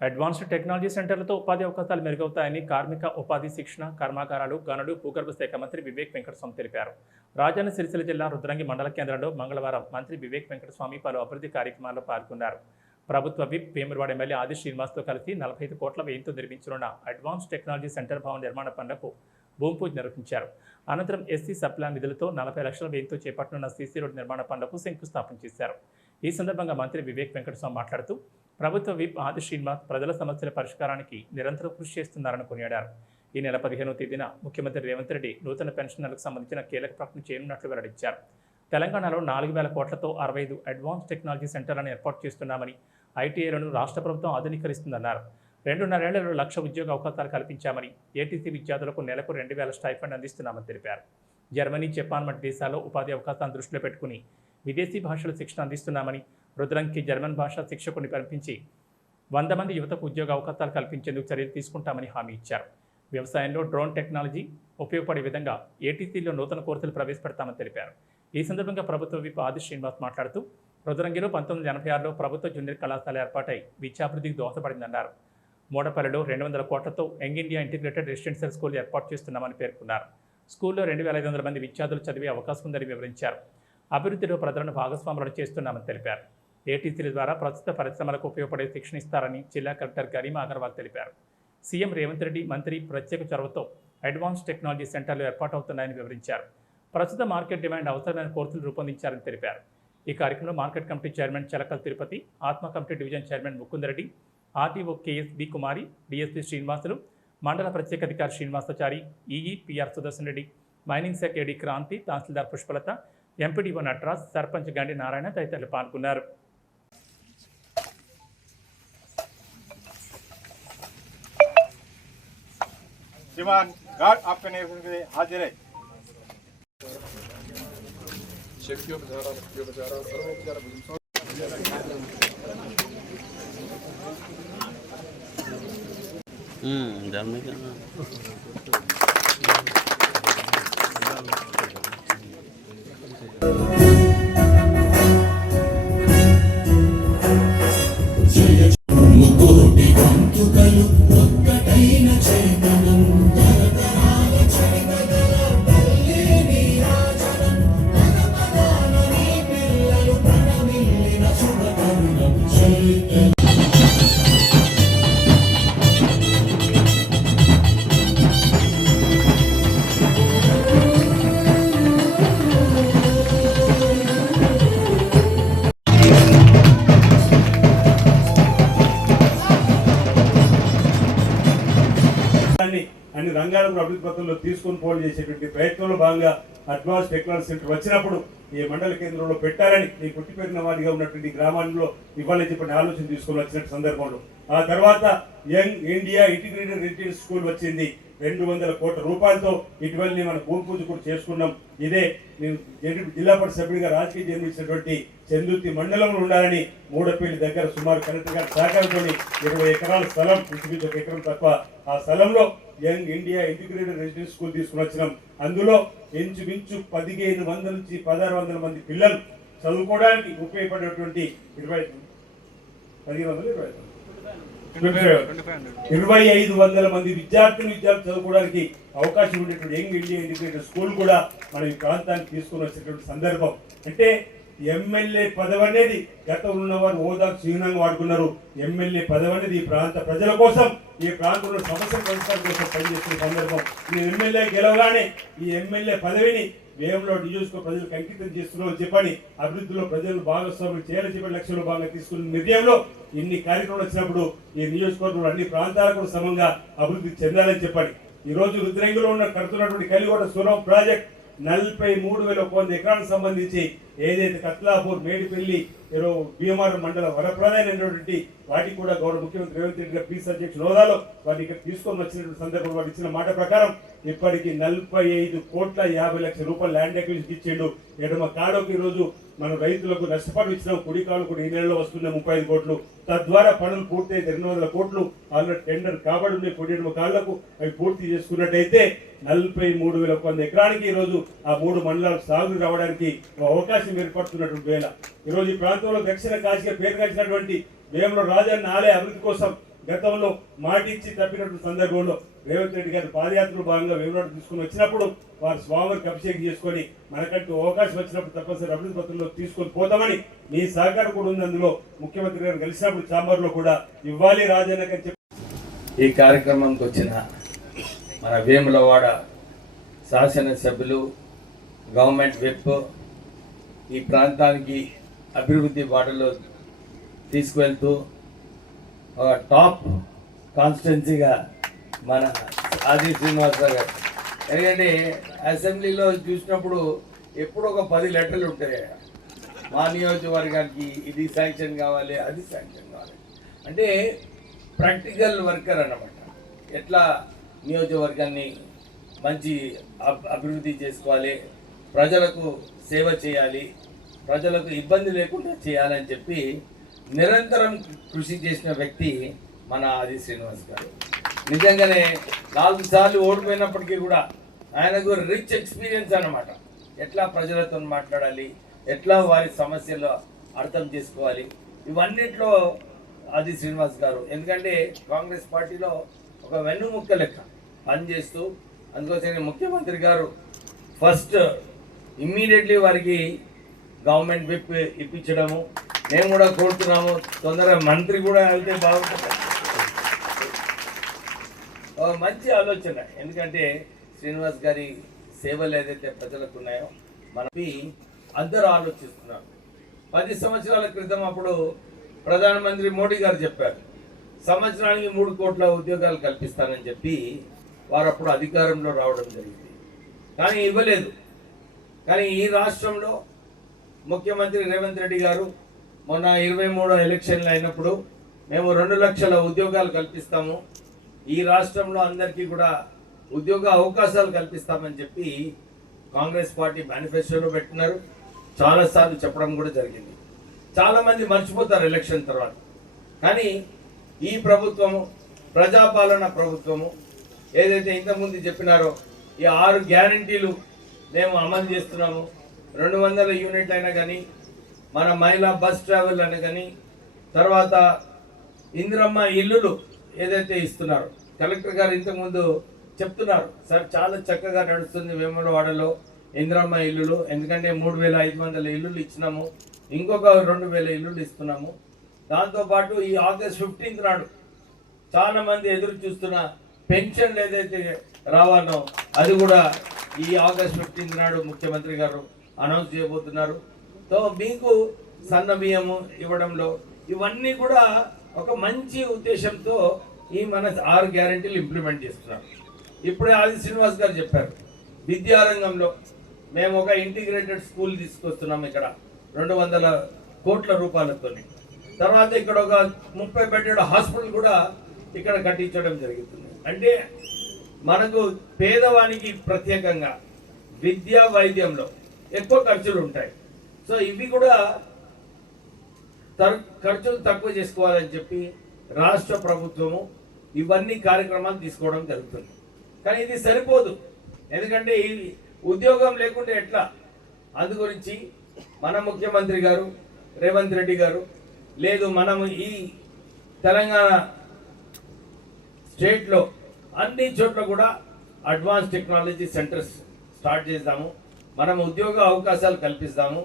Advanced technology సెంటర్లతో ఉపాధి అవకాశాలు మెరుగవుతాయని కార్మిక ఉపాధి శిక్షణ కర్మాగారాలు గనులు భూగర్భ శాఖ మంత్రి వివేక్ వెంకటస్వామి తెలిపారు. రాజన్న సిరిసిల్ల జిల్లా రుద్రంగి మండల కేంద్రంలో మంగళవారం మంత్రి వివేక్ వెంకటస్వామి పలు అభివృద్ధి కార్యక్రమాల్లో పాల్గొన్నారు. ప్రభుత్వ విప్ వేములవాడ ఎమ్మెల్యే ఆది శ్రీనివాస్తో కలిసి 45 కోట్ల వ్యయంతో నిర్మించనున్న అడ్వాన్స్డ్ టెక్నాలజీ సెంటర్ భవన నిర్మాణ పనులకు భూమి పూజ నిర్వహించారు. అనంతరం ఎస్సీ సప్లా నిధులతో 40 లక్షల వ్యయంతో చేపట్టనున్న సీసీ రోడ్డు నిర్మాణ పనులకు శంకుస్థాపన చేశారు. ఈ సందర్భంగా మంత్రి వివేక్ వెంకటస్వామి మాట్లాడుతూ ప్రభుత్వ విప్ ఆది శ్రీనివాస్ ప్రజల సమస్యల పరిష్కారానికి నిరంతరం కృషి చేస్తున్నారని కొనియాడారు. ఈ నెల 15వ తేదీన ముఖ్యమంత్రి రేవంత్ రెడ్డి నూతన పెన్షన్లకు సంబంధించిన కీలక ప్రకటన చేయనున్నట్లు వెల్లడించారు. తెలంగాణలో 4,000 కోట్లతో 65 అడ్వాన్స్ టెక్నాలజీ సెంటర్లను ఏర్పాటు చేస్తున్నామని, ఐటీఐలను రాష్ట్ర ప్రభుత్వం ఆధునీకరిస్తుందన్నారు. 2.5 ఏళ్లలో 1,00,000 ఉద్యోగ అవకాశాలు కల్పించామని, ఏటీసీ విద్యార్థులకు నెలకు 2,000 స్టైఫండ్ అందిస్తున్నామని తెలిపారు. జర్మనీ, జపాన్ వంటి దేశాల్లో ఉపాధి అవకాశాలను దృష్టిలో పెట్టుకుని విదేశీ భాషల శిక్షణ అందిస్తున్నామని, రుద్రంకి జర్మన్ భాషా శిక్షకుని పంపించి 100 మంది యువతకు ఉద్యోగ అవకాశాలు కల్పించేందుకు చర్యలు తీసుకుంటామని హామీ ఇచ్చారు. వ్యవసాయంలో డ్రోన్ టెక్నాలజీ ఉపయోగపడే విధంగా ఏటీసీలో నూతన కోర్సులు ప్రవేశపెడతామని తెలిపారు. ఈ సందర్భంగా ప్రభుత్వ విప్ ఆది శ్రీనివాస్ మాట్లాడుతూ రుద్రంగిలో 1986లో ప్రభుత్వ జూనియర్ కళాశాల ఏర్పాటై విద్యాభివృద్ధికి దోహదపడిందన్నారు. మూడపల్లిలో 200 కోట్లతో young India integrated residential school ఏర్పాటు చేస్తున్నామని పేర్కొన్నారు. స్కూల్లో 2,500 మంది విద్యార్థులు చదివే అవకాశం ఉందని వివరించారు. అభివృద్ధిలో ప్రజలను భాగస్వాములను చేస్తున్నామని తెలిపారు. ఏటీసీల ద్వారా ప్రస్తుత పరిశ్రమలకు ఉపయోగపడే శిక్షణ ఇస్తారని జిల్లా కలెక్టర్ గరిమా అగర్వాల్ తెలిపారు. సీఎం రేవంత్ రెడ్డి మంత్రి ప్రత్యేక చొరవతో అడ్వాన్స్ టెక్నాలజీ సెంటర్లు ఏర్పాటవుతున్నాయని వివరించారు. ప్రస్తుత మార్కెట్ డిమాండ్ అవసరమైన కోర్సులు రూపొందించారని తెలిపారు. ఈ కార్యక్రమంలో market committee chairman Chalakal Tirupati, ATMA committee division chairman Mukundareddy, RTO KSB Kumari, DSP Srinivasulu, మండల ప్రత్యేక అధికారి Srinivasachari, EE PR Sudarshan Reddy, mining శాఖ ఏడీ క్రాంతి, తహసీల్దార్ పుష్పలత, ఎంపీడీఓ నటరాజ్, సర్పంచ్ గండి నారాయణ తదితరులు పాల్గొన్నారు. श्रीमान गार्ड आपके निरीक्षण के लिए हाजिर है। जानने का అన్ని రంగాలకు అభివృద్ధి పథంలో తీసుకుని పోటీ చేసేటువంటి ప్రయత్నంలో భాగంగా అడ్వాన్స్ టెక్నాలజీ సెంటర్ వచ్చినప్పుడు ఈ మండల కేంద్రంలో పెట్టాలని ఈ పుట్టిపెరిగిన వాడిగా ఉన్నటువంటి గ్రామాల్లో ఇవ్వాలని చెప్పిన ఆలోచన తీసుకొని వచ్చిన సందర్భంలో ఆ తర్వాత young India integrated residential school వచ్చింది. 200 కోట్ల రూపాయలతో ఇటీవలని మనం భూమి పూజ కూడా చేసుకున్నాం. ఇదే నేను జిల్లా పరిషత్ సభ్యుడిగా రాజకీయ జన్మించినటువంటి చందుర్తి మండలంలో ఉండాలని మూడపల్లి దగ్గర సుమారు కలెక్టర్ గారి సహకారంతో 20 ఎకరాల స్థలం, ఇంచుమించు 1 ఎకరం తప్ప ఆ స్థలంలో young India integrated residential school తీసుకుని వచ్చినాం. అందులో ఇంచుమించు 1,500 నుంచి 1,600 మంది పిల్లలు చదువుకోవడానికి ఉపయోగపడేటువంటి 2,500 మంది విద్యార్థులు చదువుకోవడానికి అవకాశం ఉండేటువంటి యంగ్ ఇండియా ఇంటిగ్రేటెడ్ స్కూల్ కూడా మన ఈ ప్రాంతానికి తీసుకుని వచ్చినటువంటి సందర్భం. అంటే ఎమ్మెల్యే పదవి అనేది గతంలో ఉన్నవారు హోదాకు చిహ్నంగా వాడుకున్నారు. ఎమ్మెల్యే పదవి అనేది ఈ ప్రాంత ప్రజల కోసం, ఈ ప్రాంతంలో సమస్యల పరిష్కారం కోసం పనిచేస్తున్న సందర్భం. ఈ ఎమ్మెల్యే గెలవగానే ఈ ఎమ్మెల్యే పదవిని వేములవాడ నియోజకవర్గ ప్రజలకు అంకితం చేస్తున్నామని చెప్పని అభివృద్ధిలో ప్రజలు భాగస్వాములు చేయాలని చెప్పని లక్ష్యంలో భాగంగా తీసుకున్న నిర్ణయంలో ఇన్ని కార్యక్రమాలు వచ్చినప్పుడు ఈ నియోజకవర్గంలో అన్ని ప్రాంతాలకు కూడా సమంగా అభివృద్ధి చెందాలని చెప్పని ఈ రోజు రుద్రంగిలో ఉన్న కడుతున్నటువంటి కలిగొండ సురం ప్రాజెక్ట్ 43,100 ఎకరాలకు సంబంధించి ఏదైతే కత్లాపూర్, మేడిపల్లి, భీమవరం మండల వరప్రధానమైనటువంటి వాటికి కూడా గౌరవ ముఖ్యమంత్రి రేవంత్ రెడ్డి గారు పీస్ అధ్యక్షుల హోదాలో వాటిని ఇక్కడ తీసుకొని వచ్చినటువంటి సందర్భంలో వారు ఇచ్చిన మాట ప్రకారం ఇప్పటికి 45,50,00,000 రూపాయలు ల్యాండ్ అక్విజిషన్ ఇచ్చిండు. ఎడమ కాడోకి ఈ రోజు మనం రైతులకు నష్టపడి ఇచ్చినాం. కుడి కాలు కూడా ఈ నెలలో వస్తున్న 35 కోట్లు. తద్వారా పనులు పూర్తయితే 200 కోట్లు ఆల్రెడీ టెండర్ కాబడి ఉన్నాయి. కుడి ఎడమ కాళ్లకు అవి పూర్తి చేసుకున్నట్టయితే 43,100 ఎకరానికి ఈ రోజు ఆ 3 మండలాలకు సాగు రావడానికి అవకాశం ఏర్పడుతున్నటువంటి వేళ ఈ రోజు ఈ ప్రాంతంలో దక్షిణ కాశీగా పేరుగాంచినటువంటి వేముల రాజన్న ఆలయ అభివృద్ధి కోసం గతంలో మాటిచ్చి తప్పినటువంటి సందర్భంలో రేవంత్ రెడ్డి గారి పాదయాత్రలో భాగంగా వేమనాడు తీసుకుని వచ్చినప్పుడు వారు స్వామివారికి అభిషేకం చేసుకొని మనకంటూ అవకాశం వచ్చినప్పుడు తప్పనిసరి అభివృద్ధి పత్రంలో తీసుకొని పోతామని మీ సహకారం కూడా ఉంది. అందులో ముఖ్యమంత్రి గారు కలిసినప్పుడు చాంబర్లో కూడా ఇవ్వాలి రాజన్నకి అని చెప్పి ఈ కార్యక్రమంకి వచ్చిన మన వేములవాడ శాసనసభ్యులు, గవర్నమెంట్ విప్, ఈ ప్రాంతానికి అభివృద్ధి బాటలో తీసుకువెళ్తూ ఒక టాప్ కాన్స్టిట్యున్సీగా మన ఆది శ్రీనివాసరావు గారు. ఎందుకంటే అసెంబ్లీలో చూసినప్పుడు ఎప్పుడు ఒక 10 లెటర్లు ఉంటాయి. మా నియోజకవర్గానికి ఇది శాంక్షన్ కావాలి, అది శాంక్షన్ కావాలి. అంటే ప్రాక్టికల్ వర్కర్ అన్నమాట. ఎట్లా నియోజకవర్గాన్ని మంచి అభివృద్ధి చేసుకోవాలి, ప్రజలకు సేవ చేయాలి, ప్రజలకు ఇబ్బంది లేకుండా చేయాలని చెప్పి నిరంతరం కృషి చేసిన వ్యక్తి మన ఆది శ్రీనివాస్ గారు. నిజంగానే 4 సార్లు ఓడిపోయినప్పటికీ కూడా ఆయనకు రిచ్ ఎక్స్పీరియన్స్ అన్నమాట. ఎట్లా ప్రజలతో మాట్లాడాలి, ఎట్లా వారి సమస్యలు అర్థం చేసుకోవాలి, ఇవన్నిట్లో ఆది శ్రీనివాస్ గారు. ఎందుకంటే కాంగ్రెస్ పార్టీలో ఒక వెన్నుముక్క లెక్క పనిచేస్తూ, అందుకోసమే ముఖ్యమంత్రి గారు ఫస్ట్ ఇమ్మీడియట్లీ వారికి గవర్నమెంట్ విప్ ఇప్పించడము, మేము కూడా కోరుతున్నాము తొందరగా మంత్రి కూడా వెళ్తే బాగుంటుంది. మంచి ఆలోచన. ఎందుకంటే శ్రీనివాస్ గారి సేవలు ఏదైతే ప్రజలకు ఉన్నాయో మనకి అందరూ ఆలోచిస్తున్నారు. 10 సంవత్సరాల క్రితం అప్పుడు ప్రధానమంత్రి మోడీ గారు చెప్పారు సంవత్సరానికి 3 కోట్ల ఉద్యోగాలు కల్పిస్తానని చెప్పి వారు అప్పుడు అధికారంలో రావడం జరిగింది. కానీ ఇవ్వలేదు. కానీ ఈ రాష్ట్రంలో ముఖ్యమంత్రి రేవంత్ రెడ్డి గారు మొన్న 23 ఎలక్షన్లు అయినప్పుడు మేము 2 లక్షల ఉద్యోగాలు కల్పిస్తాము, ఈ రాష్ట్రంలో అందరికీ కూడా ఉద్యోగ అవకాశాలు కల్పిస్తామని చెప్పి కాంగ్రెస్ పార్టీ మేనిఫెస్టోలో పెట్టినారు. చాలాసార్లు చెప్పడం కూడా జరిగింది. చాలామంది మర్చిపోతారు ఎలక్షన్ తర్వాత. కానీ ఈ ప్రభుత్వము ప్రజాపాలన ప్రభుత్వము ఏదైతే ఇంతకుముందు చెప్పినారో ఈ 6 గ్యారంటీలు మేము అమలు చేస్తున్నాము. 200 యూనిట్లు అయినా కానీ, మన మహిళా బస్ ట్రావెల్ అయినా కానీ, తర్వాత ఇందిరమ్మ ఇల్లులు ఏదైతే ఇస్తున్నారో కలెక్టర్ గారు ఇంతకుముందు చెప్తున్నారు, సార్ చాలా చక్కగా నడుస్తుంది వేములవాడలో ఇందిరమ్మ ఇల్లులు. ఎందుకంటే 3500 ఇల్లులు ఇచ్చినాము, ఇంకొక 2000 ఇల్లులు ఇస్తున్నాము. దాంతోపాటు ఈ ఆగస్ట్ 15 నాడు చాలామంది ఎదురు చూస్తున్న పెన్షన్లు ఏదైతే రావాలో అది కూడా ఈ ఆగస్ట్ 15 నాడు ముఖ్యమంత్రి గారు అనౌన్స్ చేయబోతున్నారు. సో మీకు సన్న బియ్యము ఇవ్వడంలో ఇవన్నీ కూడా ఒక మంచి ఉద్దేశంతో ఈ మన 6 గ్యారెంటీలు ఇంప్లిమెంట్ చేస్తున్నారు. ఇప్పుడే ఆది శ్రీనివాస్ గారు చెప్పారు, విద్యారంగంలో మేము ఒక ఇంటిగ్రేటెడ్ స్కూల్ తీసుకొస్తున్నాం ఇక్కడ 200 కోట్ల రూపాయలతో. తర్వాత ఇక్కడ ఒక 30 బెడ్డెడ్ హాస్పిటల్ కూడా ఇక్కడ కట్టించడం జరుగుతుంది. అంటే మనకు పేదవానికి ప్రత్యేకంగా విద్యా వైద్యంలో ఎక్కువ ఖర్చులు ఉంటాయి. సో ఇవి కూడా ఖర్చులు తక్కువ చేసుకోవాలని చెప్పి రాష్ట్ర ప్రభుత్వము ఇవన్నీ కార్యక్రమాలు తీసుకోవడం జరుగుతుంది. కానీ ఇది సరిపోదు. ఎందుకంటే ఈ ఉద్యోగం లేకుంటే ఎట్లా? అందు గురించి మన ముఖ్యమంత్రి గారు రేవంత్ రెడ్డి గారు లేదు, మనము ఈ తెలంగాణ స్టేట్లో అన్ని చోట్ల కూడా అడ్వాన్స్ టెక్నాలజీ సెంటర్స్ స్టార్ట్ చేద్దాము, మనం ఉద్యోగ అవకాశాలు కల్పిస్తాము.